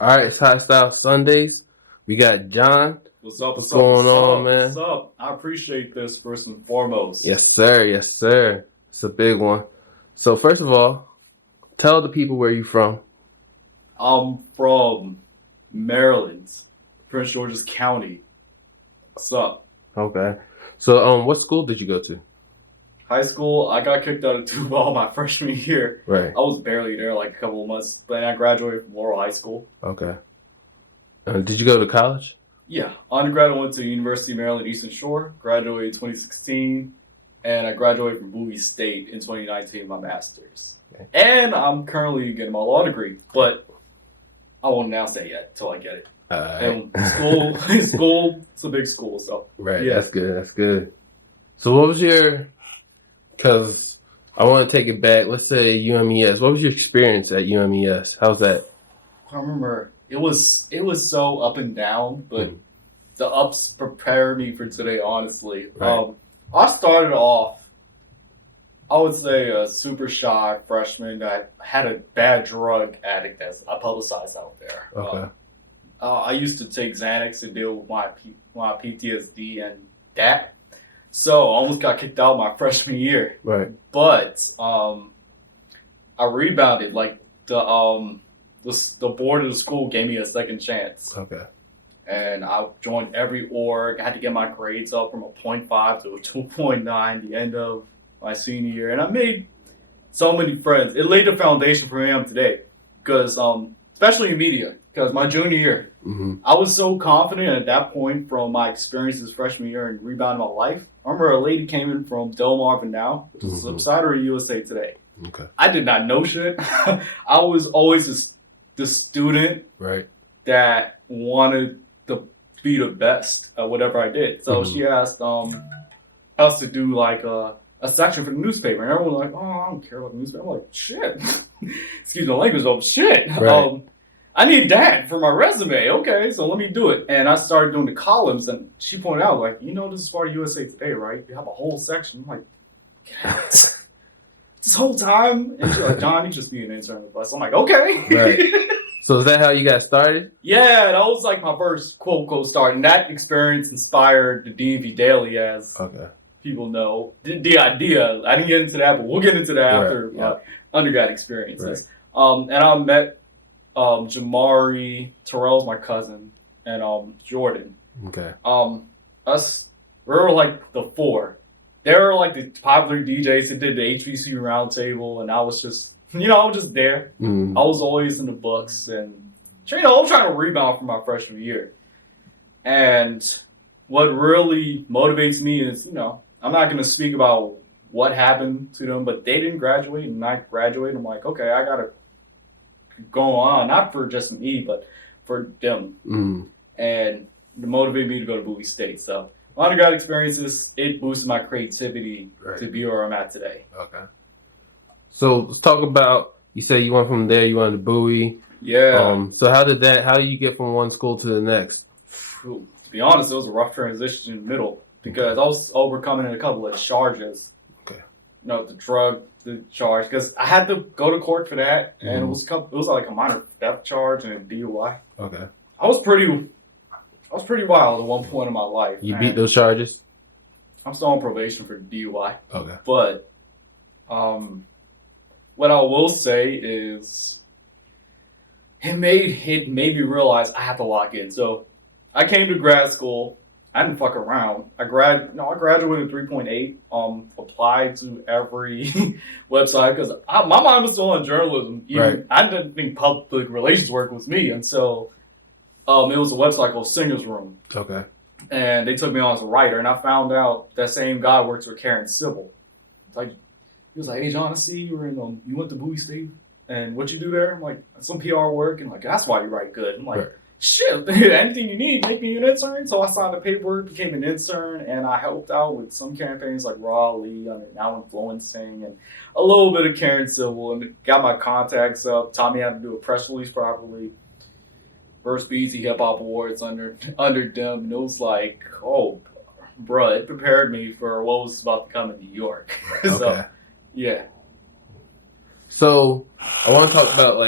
All right, it's Hot Style Sundays. We got John. What's up? What's going on, man? What's up? I appreciate this first and foremost. Yes, sir. Yes, sir. It's a big one. So first of all, tell the people where you from. I'm from Maryland, Prince George's County. What's up? Okay. So what school did you go to? High school, I got kicked out of Duval my freshman year. Right. I was barely there, like a couple of months, but I graduated from Laurel High School. Okay. Did you go to college? Yeah. Undergrad, I went to University of Maryland Eastern Shore, graduated in 2016, and I graduated from Bowie State in 2019, my master's. Okay. And I'm currently getting my law degree, but I won't announce that yet until I get it. And school, it's a big school, so. Right, yeah. That's good, that's good. So what was because I want to take it back, let's say UMES. What was your experience at UMES? How's that? I remember it was so up and down, but the ups prepared me for today, honestly. Right. I started off, I would say, a super shy freshman that had a bad drug addict as I publicized out there. Okay. I used to take Xanax to deal with my PTSD and that. So I almost got kicked out my freshman year. Right. But I rebounded. Like the board of the school gave me a second chance. Okay. And I joined every org. I had to get my grades up from a 0.5 to a 2.9 the end of my senior year. And I made so many friends. It laid the foundation for who I am today. Because especially in media, because my junior year, I was so confident at that point from my experiences freshman year and rebounding my life. I remember a lady came in from Delmarva now, which is a subsidiary of USA Today. Okay. I did not know shit. I was always the student that wanted to be the best at whatever I did. So she asked us to do like a section for the newspaper. And everyone was like, oh, I don't care about the newspaper. I'm like, shit. Excuse my language, oh, shit. Right. I need that for my resume. Okay, so let me do it. And I started doing the columns, and she pointed out, like, this is part of USA Today, right? You have a whole section. I'm like, get out. This whole time? And she's like, John, you just be an intern with us. I'm like, okay. Right. So is that how you got started? Yeah, that was like my first quote-unquote start. And that experience inspired the DMV Daily, as people know. The idea, I didn't get into that, but we'll get into that after undergrad experiences. Right. And I met Jamari, Terrell's my cousin, and Jordan. Okay. We were like the four. They were like the popular DJs that did the HBC roundtable, and I was just, I was just there. I was always in the books, and I'm trying to rebound from my freshman year. And what really motivates me is, I'm not going to speak about what happened to them, but they didn't graduate, and I graduated. I'm like, okay, I gotta go on, not for just me, but for them. And it motivated me to go to Bowie State. So my undergrad experiences, it boosted my creativity to be where I'm at today. Okay. So let's talk about, you say you went from there, you went to Bowie. Yeah. So how do you get from one school to the next? To be honest, it was a rough transition in the middle because I was overcoming a couple of charges. Okay. The drug charge, because I had to go to court for that, and it was like a minor theft charge and a DUI. Okay. I was pretty wild at one point in my life. You beat those charges? I'm still on probation for DUI. Okay. But what I will say is it made me realize I have to lock in. So I came to grad school. I didn't fuck around. I graduated 3.8. Applied to every website because my mind was still on journalism. I didn't think public relations work was me until it was a website called Singer's Room. Okay. And they took me on as a writer, and I found out that same guy works for Karen Civil. He was like, "Hey John, I see you were in you went to Bowie State, and what you do there?" I'm like, "Some PR work," and that's why you write good. I'm like, shit, anything you need, make me an intern. So I signed the paperwork, became an intern, and I helped out with some campaigns like Raleigh, Now Influencing, and a little bit of Karen Civil, and got my contacts up, taught me how to do a press release properly. First BET Hip Hop Awards under them, and it was like, oh, bruh, it prepared me for what was about to come in New York. So, yeah. So I want to talk about,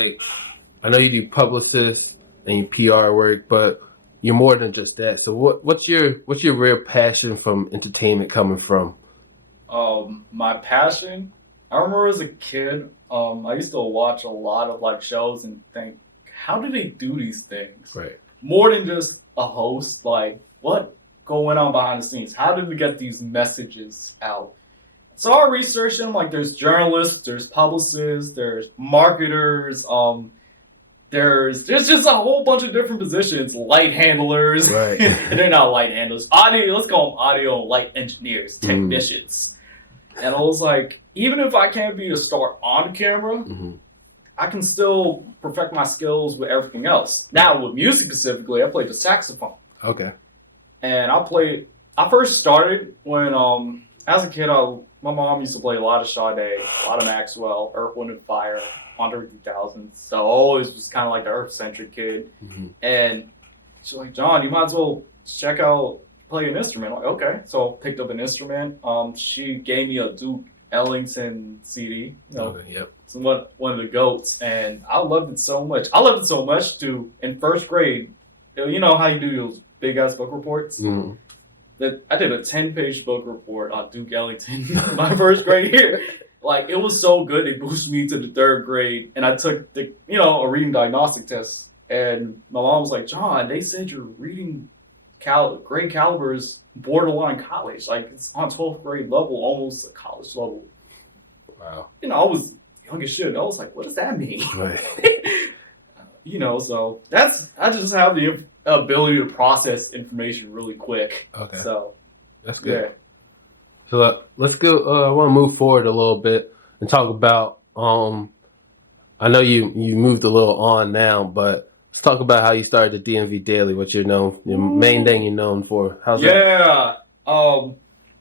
I know you do publicist. and your PR work, but you're more than just that. So what's your real passion from entertainment coming from? My passion, I remember as a kid, I used to watch a lot of like shows and think, how do they do these things? Right. More than just a host, like what going on behind the scenes? How did we get these messages out? So I researched them, like there's journalists, there's publicists, there's marketers, there's just a whole bunch of different positions, light handlers, Right. and they're not light handlers, audio, let's call them audio and light engineers, technicians. And I was like, even if I can't be a star on camera, I can still perfect my skills with everything else. Now with music specifically, I played the saxophone. Okay. And I first started when, as a kid, my mom used to play a lot of Sade, a lot of Maxwell, Earth, Wind & Fire, Andre 3000. So I always was kind of like the Earth-centric kid. And she's like, John, you might as well check out, play an instrument. I'm like, okay. So I picked up an instrument. She gave me a Duke Ellington CD. You know, Yep. it's one of the GOATs. And I loved it so much. I loved it so much to, in first grade, you know how you do those big-ass book reports? That I did a 10-page book report on Duke Ellington my first grade year. Like, it was so good, it boosted me to the third grade. And I took a reading diagnostic test. And my mom was like, John, they said your reading grade caliber is borderline college. Like, it's on 12th grade level, almost a college level. Wow. You know, I was young as shit. I was like, what does that mean? Right. You know, so I just have the ability to process information really quick. Okay. So that's good. Yeah. So let's go. I want to move forward a little bit and talk about. I know you moved a little on now, but let's talk about how you started the DMV Daily. What you're known, your main thing you're known for. How's that? Yeah.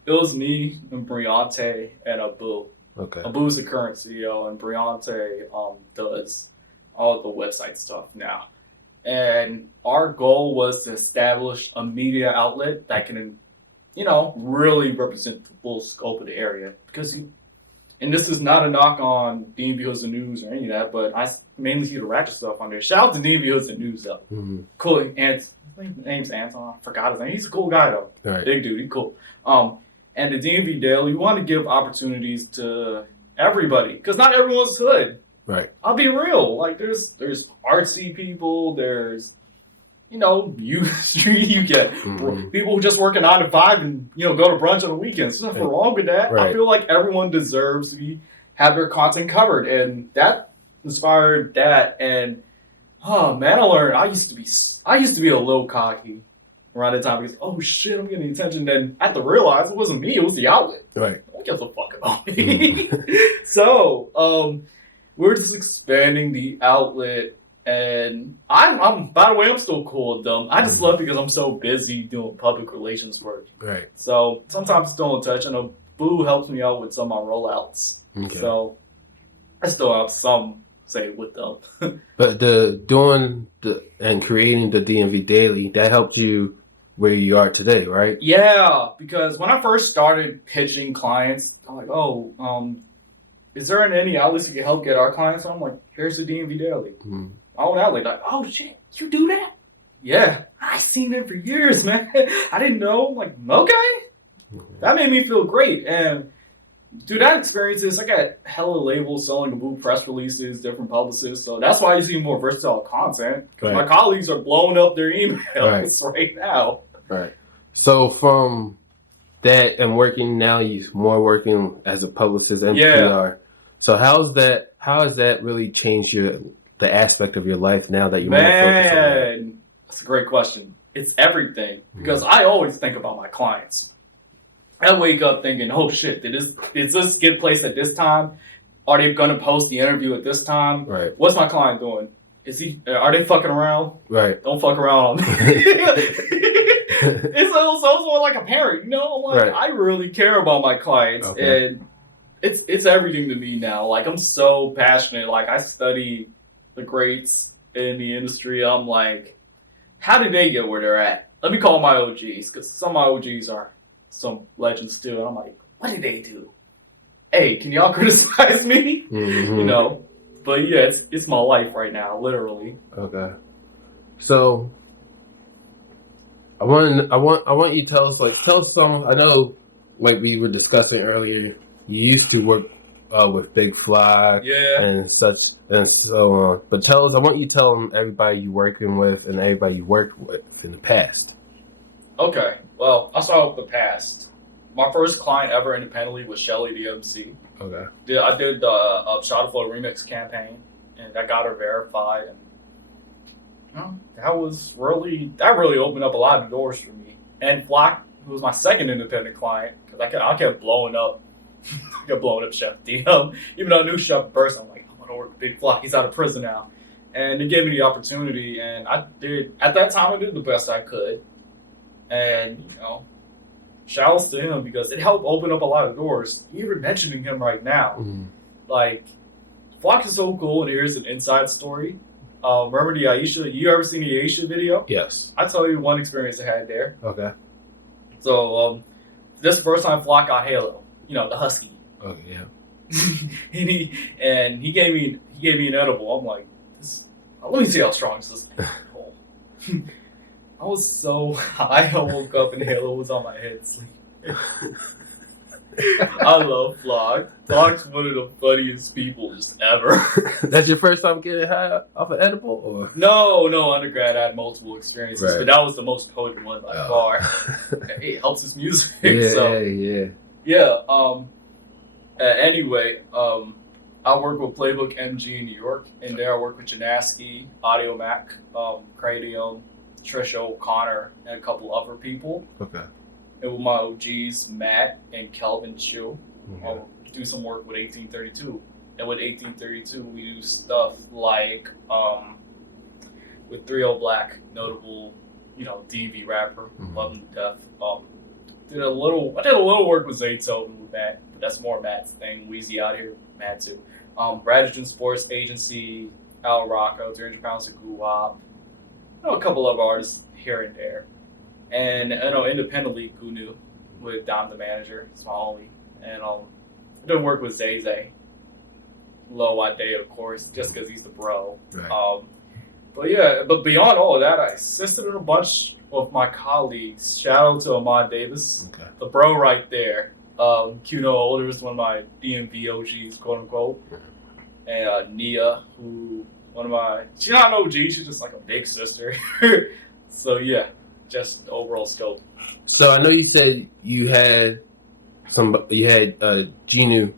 It was me and Briante and Abu. Okay. Abu's the current CEO, and Briante does all the website stuff now. And our goal was to establish a media outlet that can, really represent the full scope of the area. Because, and this is not a knock on DMV Hoods and News or any of that, but I mainly see the ratchet stuff on there. Shout out to DMV Hoods and News, though. Cool. And his name's Anton. I forgot his name. He's a cool guy, though. Right. Big dude. He's cool. And the DMV Daily, we want to give opportunities to everybody. Because not everyone's hood. Right. I'll be real. Like, there's artsy people. There's, you street. You get people who just work a 9 to 5 and go to brunch on the weekends. There's nothing wrong with that. Right. I feel like everyone deserves to have their content covered, and that inspired that. And oh man, I learned. I used to be a little cocky around that time because oh shit, I'm getting attention. Then I had to realize it wasn't me. It was the outlet. Right. Don't give a fuck about me. So we're just expanding the outlet, and I'm by the way, I'm still cool with them. I just love because I'm so busy doing public relations work. Right. So sometimes still in touch, and Boo helps me out with some of my rollouts. Okay. So I still have some say with them. But and creating the DMV Daily, that helped you where you are today, right? Yeah, because when I first started pitching clients, I'm like, is there any outlets you can help get our clients on? I'm like, here's the DMV Daily. I own outlet. Like, oh shit, you do that? Yeah, I seen it for years, man. I didn't know. I'm like, okay. That made me feel great. And dude, that experience is I got hella labels selling Abu press releases, different publicists. So that's why you see more versatile content. Because my colleagues are blowing up their emails right now. Right. So from that and working now, you're more working as a publicist and PR. So how has that really changed the aspect of your life now that you're more focused on that? That's a great question. It's everything. Because I always think about my clients. I wake up thinking, oh shit, did this get placed at this time? Are they gonna post the interview at this time? Right. What's my client doing? Are they fucking around? Right. Don't fuck around on me. It's also like a parent, I really care about my clients, and it's everything to me now. Like, I'm so passionate. Like, I study the greats in the industry. I'm like, how did they get where they're at? Let me call my OGs, because some of my OGs are some legends too. And I'm like, what did they do? Hey, can y'all criticize me? But yeah, it's my life right now, literally. Okay. So I want you to tell us some. I know, like we were discussing earlier, you used to work with BigFlock and such and so on. But I want you to tell them everybody you working with and everybody you worked with in the past. Okay, well, I'll start with the past. My first client ever independently was ChellyTheMC. Okay. I did a Shot Flow remix campaign, and I got her verified, and that really opened up a lot of doors for me. And Flock, who was my second independent client, because I kept blowing up, Chef DM. Even though I knew Chef in person, I'm like, I want to work with BigFlock. He's out of prison now, and they gave me the opportunity, and I did. At that time, I did the best I could, and shouts to him because it helped open up a lot of doors. Even mentioning him right now, like Flock is so cool, and here's an inside story. Remember the Aisha? You ever seen the Aisha video? Yes. I'll tell you one experience I had there. Okay. So, this is the first time Flock got Halo. The husky. Oh yeah. and he gave me an edible. I'm like, let me see how strong this is. I was so high. I woke up and Halo was on my head asleep. I love Flock. Flock's one of the funniest people just ever. That's your first time getting high off an edible, or? No. Undergrad I had multiple experiences, but that was the most potent one by far. It helps his music. Yeah. Anyway, I work with Playbook MG in New York, and there I work with Jennaske, Audio Mac, Cranium, Trisha O'Connor, and a couple other people. Okay. And with my OGs, Matt and Kelvin Chu, I'll do some work with 1832. And with 1832, we do stuff like with 30 Black, notable, DMV rapper, love him to death. I did a little work with Zaytoven with Matt, but that's more Matt's thing. Weezy out here, Matt too. Bradenton Sports Agency, Al Rocco, 300 Pounds of Guwap, a couple of artists here and there. And independently, Goonew with Dom the manager, it's my homie. And I did work with Zay Zay. Low Day, of course, just because he's the bro. Right. But beyond all of that, I assisted in a bunch of my colleagues. Shout out to Ahmad Davis, the bro right there. Kuno Older is one of my DMV OGs, quote unquote. And Nia, who she's not an OG, she's just like a big sister. So yeah, just the overall scope. So I know you said you had Goonew.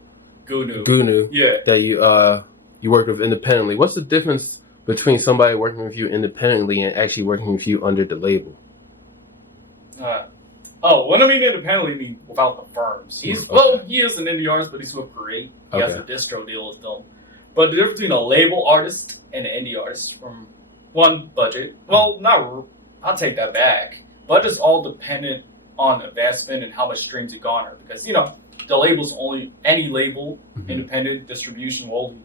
Yeah. That you worked with independently. What's the difference between somebody working with you independently and actually working with you under the label? When I mean independently, I mean without the firms. He is an indie artist, but he's with Create. He has a distro deal with them. But the difference between a label artist and an indie artist from one budget. Well, I'll take that back. Budget's all dependent on investment and how much streams it garner. Because, the label's any label, independent distribution will only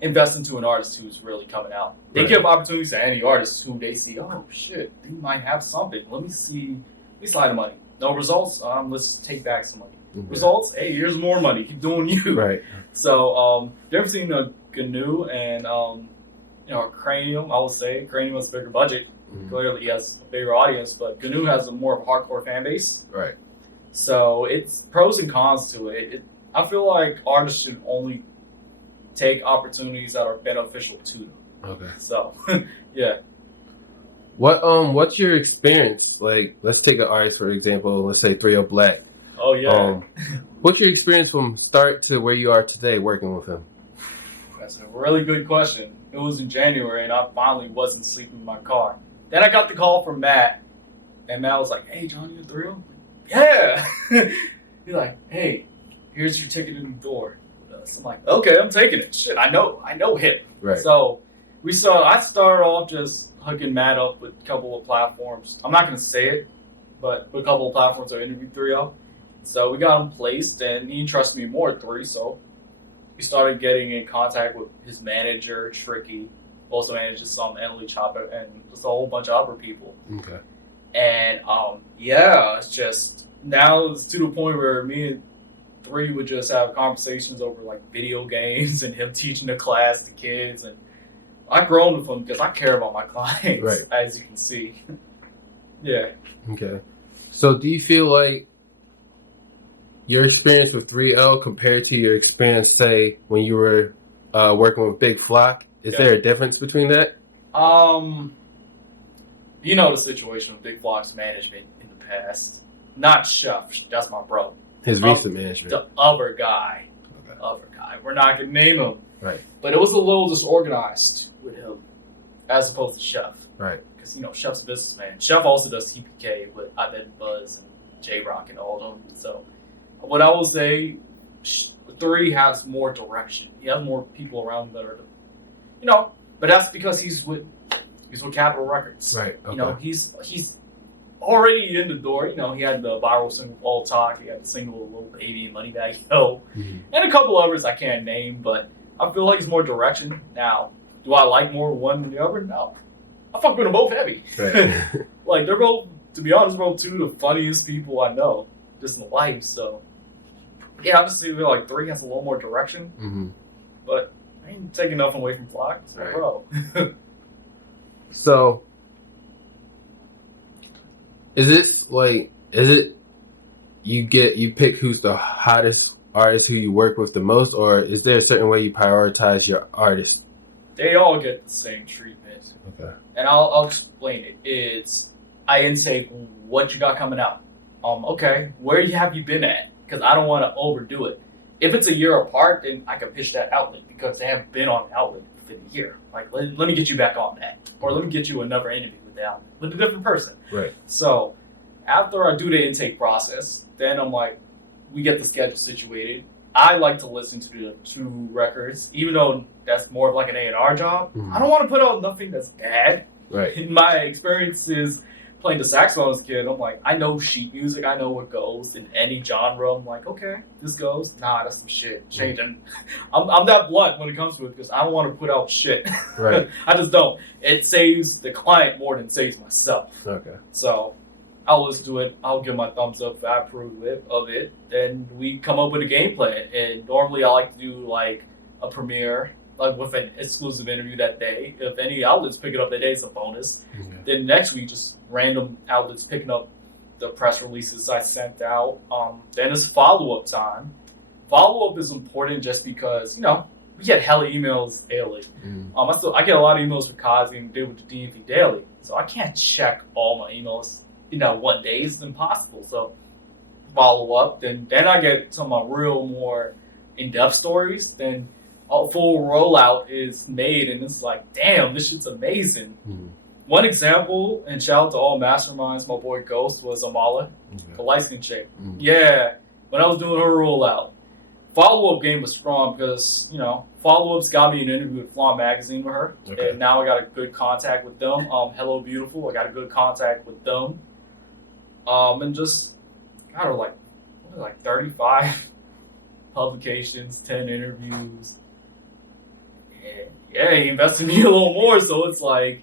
invest into an artist who's really coming out. They give opportunities to any artist who they see, oh shit, they might have something. Let me slide the money. No results, let's take back some money. Results, hey, here's more money. Keep doing you. Right. So, difference between Goonew and Cranium, I would say. Cranium has a bigger budget. Clearly, he has a bigger audience, but Goonew has a more of a hardcore fan base. Right. So it's pros and cons to it. I feel like artists should only take opportunities that are beneficial to them. Okay. So, yeah. What's your experience? Like, let's take an artist for example. Let's say 30 Black. Oh yeah. What's your experience from start to where you are today working with him? That's a really good question. It was in January, and I finally wasn't sleeping in my car. Then I got the call from Matt, and Matt was like, "Hey, John, you thrill?" Yeah. He's like, "Hey, here's your ticket in the door." So I'm like, "Okay, I'm taking it." Shit, I know him. Right. So I started off just hooking Matt up with a couple of platforms. I'm not gonna say it, but a couple of platforms I interviewed 3-0. So we got him placed, and he trusted me more at 3. So we started getting in contact with his manager, Tricky. Also manages some Emily Chopper and just a whole bunch of other people. Okay. And it's just now it's to the point where me and 3 would just have conversations over like video games and him teaching the class to kids and I've grown with them because I care about my clients, Right. as you can see. Yeah. Okay. So do you feel like your experience with 3L compared to your experience, say, when you were working with BigFlock, is there a difference between that? You know the situation with BigFlock's management in the past. Not Chef, that's my bro. His recent management. The other guy. Okay. Other guy. We're not going to name him. Right. But it was a little disorganized with him as opposed to Chef. Right. Because, you know, Chef's a businessman. Chef also does TPK with I Bet Buzz and J-Rock and all of them. So what I will say, 3 has more direction. He has more people around there. You know, but that's because he's with Capitol Records. Right. Okay. You know, he's already in the door. You know, he had the viral single All Talk. He had the single Little Baby and Moneybag Yo. And a couple others I can't name, but I feel like it's more direction. Now, do I like more one than the other? No. I fuck with them both heavy. Right. Like, they're both, to be honest, bro, 2 of the funniest people I know just in life. So, yeah, I just feel like 3 has a little more direction. But I ain't taking nothing away from Flock. So, Right. bro. So, is it you pick who's the hottest artist who you work with the most, or is there a certain way you prioritize your artists? They all get the same treatment. Okay. And I'll explain it. It's I intake what you got coming out. Okay, where have you been at? Because I don't want to overdo it. If it's a year apart, then I can pitch that outlet because they haven't been on the outlet for the year. Like, let me get you back on that. Or let me get you another interview with the outlet, with a different person. Right. So after I do the intake process, then I'm like, we get the schedule situated. I like to listen to the 2 records, even though that's more of like an A&R job. I don't want to put out nothing that's bad. Right. In my experiences playing the saxophone as a kid, I'm like, I know sheet music. I know what goes in any genre. I'm like, okay, this goes. Nah, that's some shit. Changing. I'm that blunt when it comes to it because I don't want to put out shit. Right. I just don't. It saves the client more than it saves myself. Okay. So I'll listen to it. I'll give my thumbs up if I approve of it. Then we come up with a game plan. And normally I like to do like a premiere, like with an exclusive interview that day. If any outlets pick it up that day, it's a bonus. Okay. Then next week, just random outlets picking up the press releases I sent out. Then it's follow-up time. Follow-up is important just because, you know, we get hella emails daily. I get a lot of emails with Kazi and did with the DMV Daily. So I can't check all my emails, you know, one day. It's impossible. So follow up. Then I get some of my real more in-depth stories. Then a full rollout is made and it's like, damn, this shit's amazing. One example, and shout out to all masterminds, my boy Ghost, was Amala, the light-skinned chick. Yeah, when I was doing her rollout, follow-up game was strong because, you know, follow-ups got me an interview with Flan Magazine with her. Okay. And now I got a good contact with them. Hello Beautiful, I got a good contact with them. And just, I don't know, like 35 publications, 10 interviews. And yeah, he invested in me a little more, so it's like,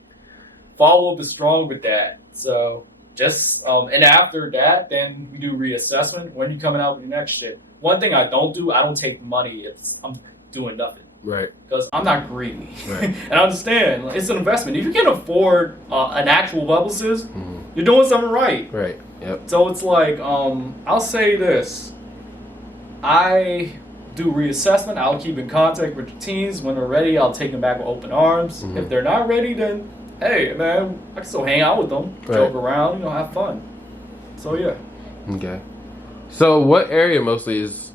follow-up is strong with that. So just, and after that, then we do reassessment. When you coming out with your next shit? One thing I don't do, I don't take money if I'm doing nothing. Right. Because I'm not greedy. Right. And I understand, it's an investment. If you can afford an actual publicist, you're doing something right. Right. Yep. So it's like, I'll say this. I do reassessment. I'll keep in contact with the teams. When they're ready, I'll take them back with open arms. If they're not ready, then hey, man, I can still hang out with them, joke around, you know, have fun. So, yeah. Okay. So, what area mostly is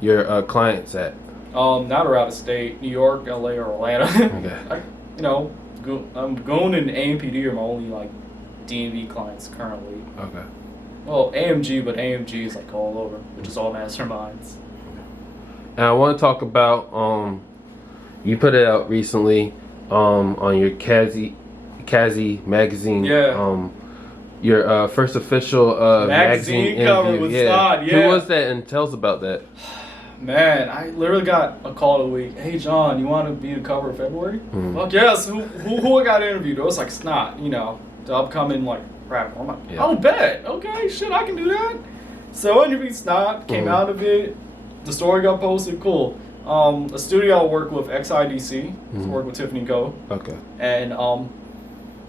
your clients at? Not around the state, New York, LA, or Atlanta. Okay. You know, Goon and AMPD are my only, like, DMV clients currently. Okay. Well, AMG, but AMG is, like, all over, which is all masterminds. And I want to talk about, you put it out recently on your Kazi magazine. Yeah. Your first official magazine cover interview. with Scott, yeah. Who was that, and tell us about that? Man, I literally got a call of the week. Hey, John, you want to be the cover of February? Fuck yes. Who I got interviewed? It was like Snot, you know, the upcoming like rap. I'm like, oh, bet. Okay, shit, I can do that. So I interviewed Snot, came out of it. The story got posted. Cool. A studio I work with, XIDC, work with Tiffany Co. Okay. And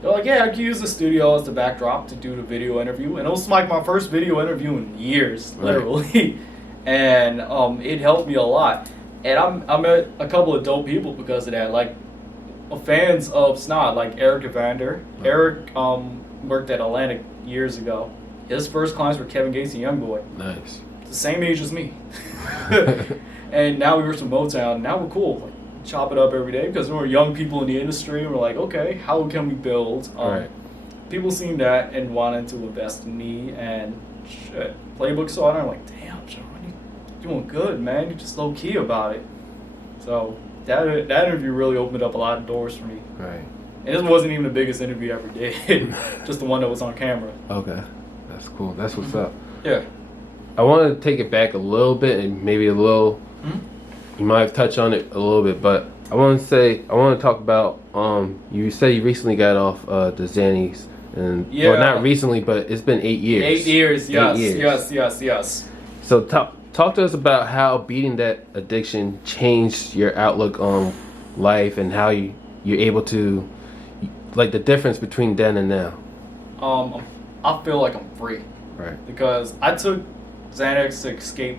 they're like, yeah, I can use the studio as the backdrop to do the video interview. And it was like my first video interview in years, literally. And it helped me a lot. And I met a couple of dope people because of that. Like, fans of Snot, like Eric Evander. Eric worked at Atlantic years ago. His first clients were Kevin Gates and Youngboy. Nice. The same age as me. And now we were from Motown. Now we're cool. Like, chop it up every day because we're young people in the industry. And we're like, okay, how can we build? People seen that and wanted to invest in me. And shit, Playbook saw it. And I'm like, damn, John, you're doing good, man. You're just low key about it. So that interview really opened up a lot of doors for me. Right. And this wasn't even the biggest interview I ever did. Just the one that was on camera. Okay. That's cool. That's what's up. Yeah. I want to take it back a little bit and maybe a little. You might have touched on it a little bit, but I want to talk about. You say you recently got off the Xannies, and well, not recently, but it's been 8 years. 8 years. Yes. Yes. So talk to us about how beating that addiction changed your outlook on life and how you're able to, like, the difference between then and now. I feel like I'm free. Right. Because I took Xanax to escape,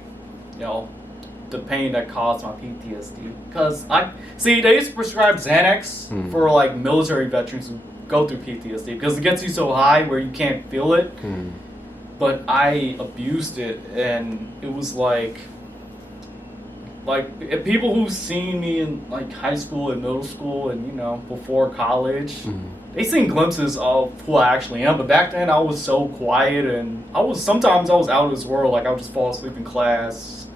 the pain that caused my PTSD. Because they used to prescribe Xanax for like military veterans who go through PTSD because it gets you so high where you can't feel it. But I abused it, and it was like people who've seen me in like high school and middle school and before college. They seen glimpses of who I actually am, but back then I was so quiet, and sometimes I was out of this world. Like, I would just fall asleep in class.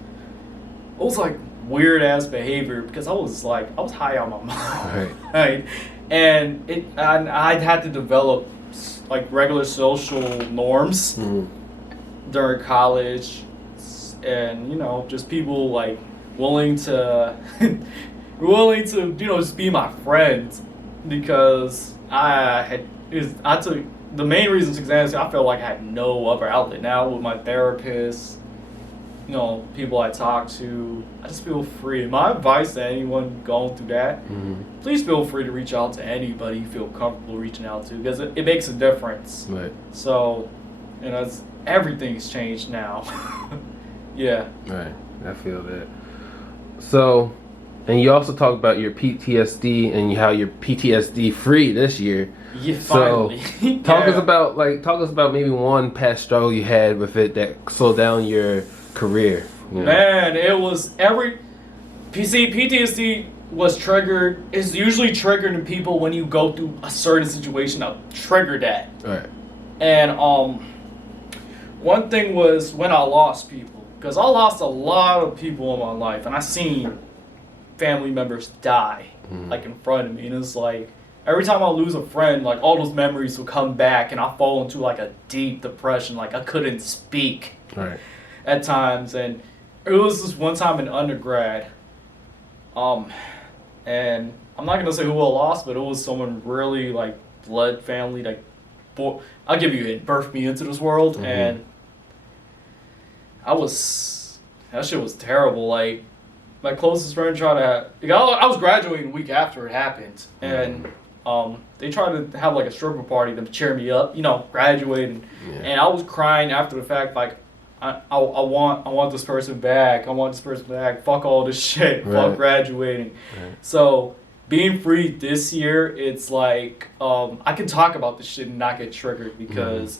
It was like weird ass behavior because I was high on my mind, right? And I had to develop like regular social norms during college, and just people like willing to just be my friends because I took the main reason to Xanax. I felt like I had no other outlet. Now with my therapist, people I talk to, I just feel free. My advice to anyone going through that, please feel free to reach out to anybody you feel comfortable reaching out to because it makes a difference. Right. So, everything's changed now. Yeah. Right. I feel that. So, and you also talk about your PTSD and how you're PTSD free this year. Yeah, finally. So, talk us about maybe one past struggle you had with it that slowed down your career. Man, it was PTSD was triggered. It's usually triggered in people when you go through a certain situation that triggered that. Right. And one thing was when I lost people, because I lost a lot of people in my life, and I seen family members die like in front of me, and it's like every time I lose a friend, like all those memories will come back, and I fall into like a deep depression, like I couldn't speak at times. And it was this one time in undergrad, and I'm not gonna say who I lost, but it was someone really like blood family, like I'll give you it, birthed me into this world, and that shit was terrible. Like, my closest friend tried to I was graduating a week after it happened, and they tried to have like a stripper party to cheer me up, graduating, and I was crying after the fact, like, I want this person back. Fuck all this shit. Fuck graduating. So being free this year, it's like I can talk about this shit and not get triggered because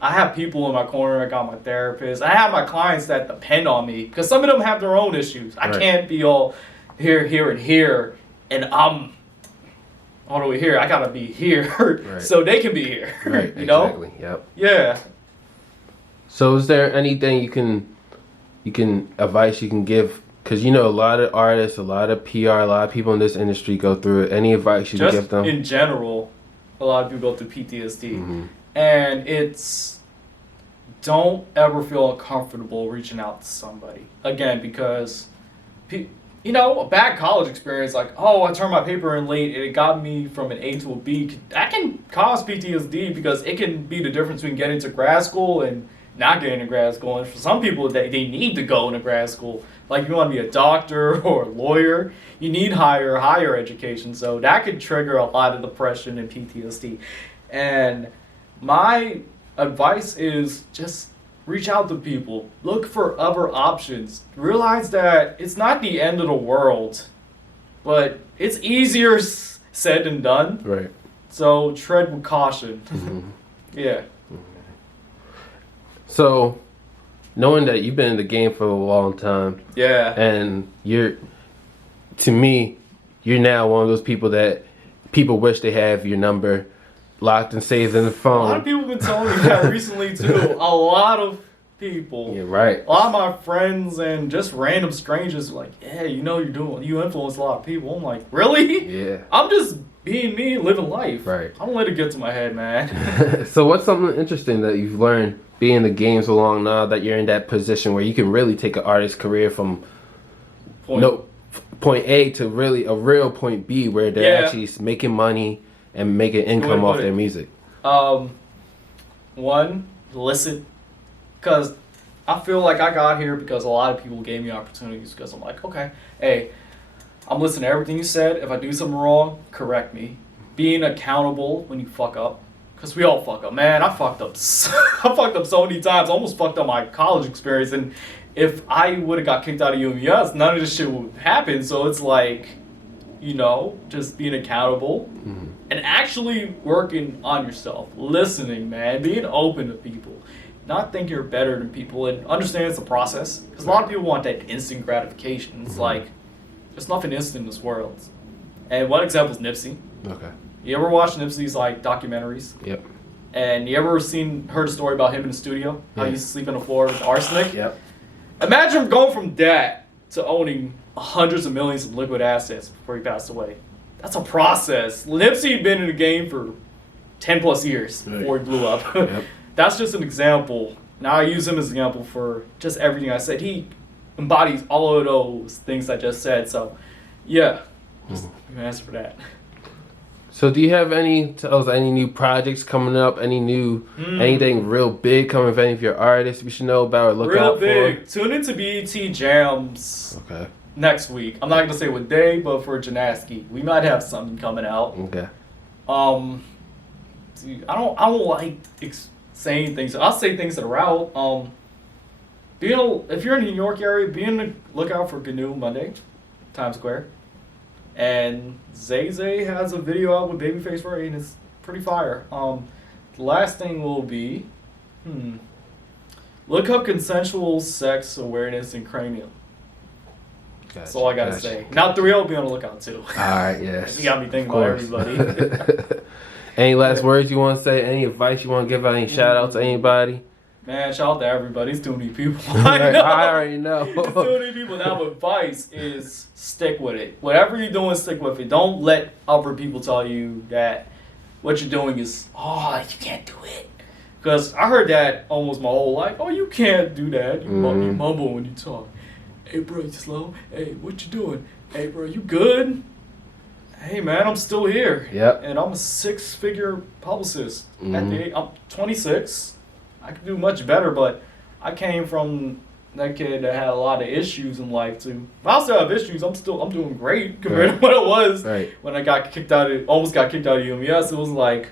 I have people in my corner. I got my therapist. I have my clients that depend on me because some of them have their own issues. I can't be all here, and I'm all the way here. I gotta be here so they can be here. Right. Exactly. Yep. Yeah. So is there anything advice you can give? Because a lot of artists, a lot of PR, a lot of people in this industry go through it. Any advice you can give them? In general, a lot of people go through PTSD. And it's, don't ever feel uncomfortable reaching out to somebody. Again, because, a bad college experience, like, I turned my paper in late and it got me from an A to a B, that can cause PTSD because it can be the difference between getting to grad school and not getting to grad school. And for some people, they need to go into grad school. Like, you want to be a doctor or a lawyer, you need higher education. So that could trigger a lot of depression and PTSD. And my advice is just reach out to people. Look for other options. Realize that it's not the end of the world, but it's easier said than done. Right. So tread with caution. Yeah. So, knowing that you've been in the game for a long time, Yeah. and to me, you're now one of those people that people wish they have your number locked and saved in the A phone. lot of people have been telling me that recently too. A lot of people. Yeah, right. A lot of my friends and just random strangers are like, yeah, you influence a lot of people. I'm like, really? Yeah. I'm just being me, living life. Right. I don't let it get to my head, man. So what's something interesting that you've learned being in the game so long now that you're in that position where you can really take an artist's career from point A to really a real point B where they're actually making money and making income off their music? One, listen. Because I feel like I got here because a lot of people gave me opportunities because I'm like, okay, hey, I'm listening to everything you said. If I do something wrong, correct me. Being accountable when you fuck up. Because we all fuck up. Man, I fucked up. I fucked up so many times. I almost fucked up my college experience. And if I would have got kicked out of UMES, none of this shit would happen. So it's like, just being accountable and actually working on yourself. Listening, man. Being open to people. Not think you're better than people and understand it's a process. Because a lot of people want that instant gratification. It's like, there's nothing instant in this world. And one example is Nipsey. Okay. You ever watch Nipsey's documentaries? Yep. And you ever heard a story about him in the studio? How he used to sleep on the floor with arsenic? Yep. Imagine going from that to owning hundreds of millions of liquid assets before he passed away. That's a process. Nipsey had been in the game for 10 plus years before he blew up. Yep. That's just an example. Now I use him as an example for just everything I said. He embodies all of those things I just said. So, yeah, just answer for that. So do you have any new projects coming up? Anything real big coming of any of your artists we should know about or look out for? Real big. Tune into BET Jams next week. I'm not going to say what day, but for Jennaske. We might have something coming out. Okay. I don't like saying things. I'll say things that are out. If you're in the New York area, be on the lookout for Goonew Monday, Times Square. And Zay Zay has a video out with Babyface Ray, and it's pretty fire. The last thing will be, look up consensual sex awareness in cranium. Gotcha, That's all I gotta say. Now 3 will be on the lookout too. All right, yes. You got me thinking about everybody. Any last words you want to say? Any advice you want to give out? Any shout out to anybody? Man, shout out to everybody. It's too many people. I already know. It's too many people. Now, advice is stick with it. Whatever you're doing, stick with it. Don't let other people tell you that what you're doing is, you can't do it. Because I heard that almost my whole life. Oh, you can't do that. You mumble when you talk. Hey, bro, you slow? Hey, what you doing? Hey, bro, you good? Hey, man, I'm still here. Yep. And I'm a 6-figure publicist. At the age, I'm 26. I could do much better, but I came from that kid that had a lot of issues in life too. I still have issues. I'm doing great compared to what it was when I got kicked out of, almost got kicked out of UMES. It was like,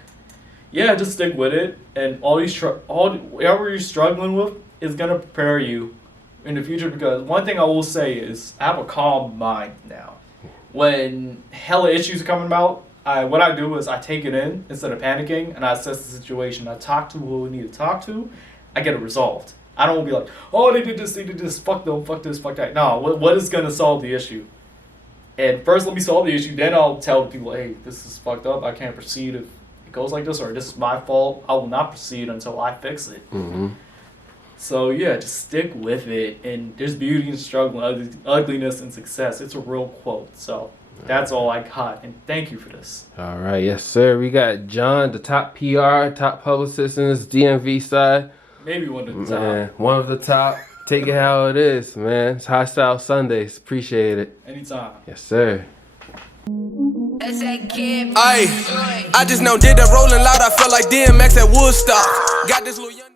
yeah, just stick with it, and whatever you're struggling with is gonna prepare you in the future. Because one thing I will say is I have a calm mind now. When hella issues are coming about, what I do is I take it in instead of panicking, and I assess the situation. I talk to who we need to talk to. I get it resolved. I don't be like, oh, they did this, fuck them, fuck this, fuck that. No, what is going to solve the issue? And first let me solve the issue, then I'll tell the people, hey, this is fucked up. I can't proceed if it goes like this, or this is my fault. I will not proceed until I fix it. So, yeah, just stick with it. And there's beauty in struggle, ugliness in success. It's a real quote. So that's all I got, and thank you for this. All right, yes, sir. We got John, the top PR, top publicist in this DMV side. Maybe one of the top. Man, one of the top. Take it how it is, man. It's Hot Style Sundays. Appreciate it. Anytime. Yes, sir. I just know did the rolling loud. I felt like DMX at Woodstock. Got this little young